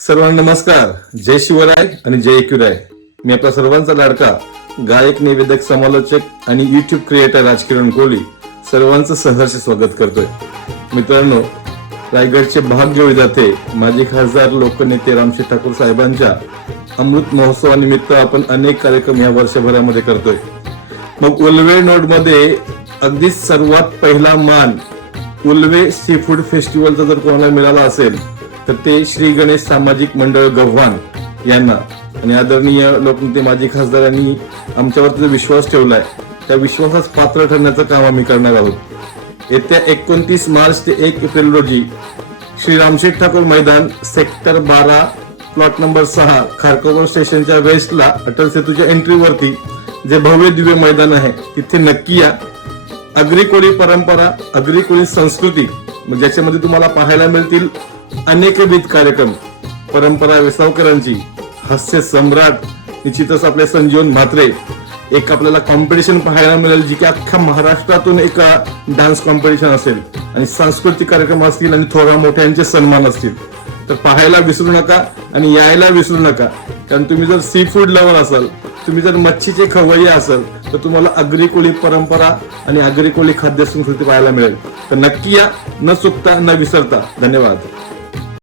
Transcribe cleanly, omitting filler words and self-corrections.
सर्वांना नमस्कार. जय शिवराय आणि जय एकविराय. मी आपला सर्वांचा लाडका गायक, निवेदक, समालोचक आणि युट्यूब क्रिएटर राजकिरण कोहली सर्वांचं सहर्ष स्वागत करतोय. मित्रांनो, रायगडचे भाग्य विधाते माजी खासदार लोकनेते रामशेठ ठाकूर साहेबांच्या अमृत महोत्सवानिमित्त आपण अनेक कार्यक्रम या वर्षभरामध्ये करतोय. मग उल्वे नोडमध्ये अगदी सर्वात पहिला मान उल्वे सी फूड फेस्टिवलचा जर कोणाला मिळाला असेल तर ते श्री गणेश सामाजिक मंडळ गव्हाण यांना. आणि आदरणीय लोकनेते माजी खासदारांनी आमच्यावर जो विश्वास ठेवलाय त्या विश्वासास पात्र ठरण्याचं काम आम्ही करणार आहोत. येत्या 29 मार्च ते 1 एप्रिल रोजी श्री रामशेठ ठाकूर मैदान, सेक्टर 12, प्लॉट नंबर 6, खारकोपर स्टेशनच्या वेस्टला अटल सेतूच्या एंट्रीवरती जे भव्य दिव्य मैदान आहे तिथे नक्की या. आगरी कोळी परंपरा, आगरी कोळी संस्कृती ज्याच्यामध्ये तुम्हाला पाहायला मिळतील अनेकविध कार्यक्रम. परंपरा वेसावकरांची, हास्य सम्राट निश्चितच आपले संजीवन म्हात्रे, एक आपल्याला कॉम्पिटिशन पाहायला मिळेल जी की अख्ख्या महाराष्ट्रातून एक डान्स कॉम्पिटिशन असेल आणि सांस्कृतिक कार्यक्रम असतील आणि थोरा मोठ्यांचे सन्मान असतील. तर पाहायला विसरू नका आणि यायला विसरू नका. कारण तुम्ही जर सी फूड लवर असाल, तुम्ही जर मच्छीचे खवय्ये असाल तर तुम्हाला आगरी कोळी परंपरा आणि आगरी कोळी खाद्य संस्कृती पाहायला मिळेल. तर नक्की या, न चुकता न विसरता. धन्यवाद.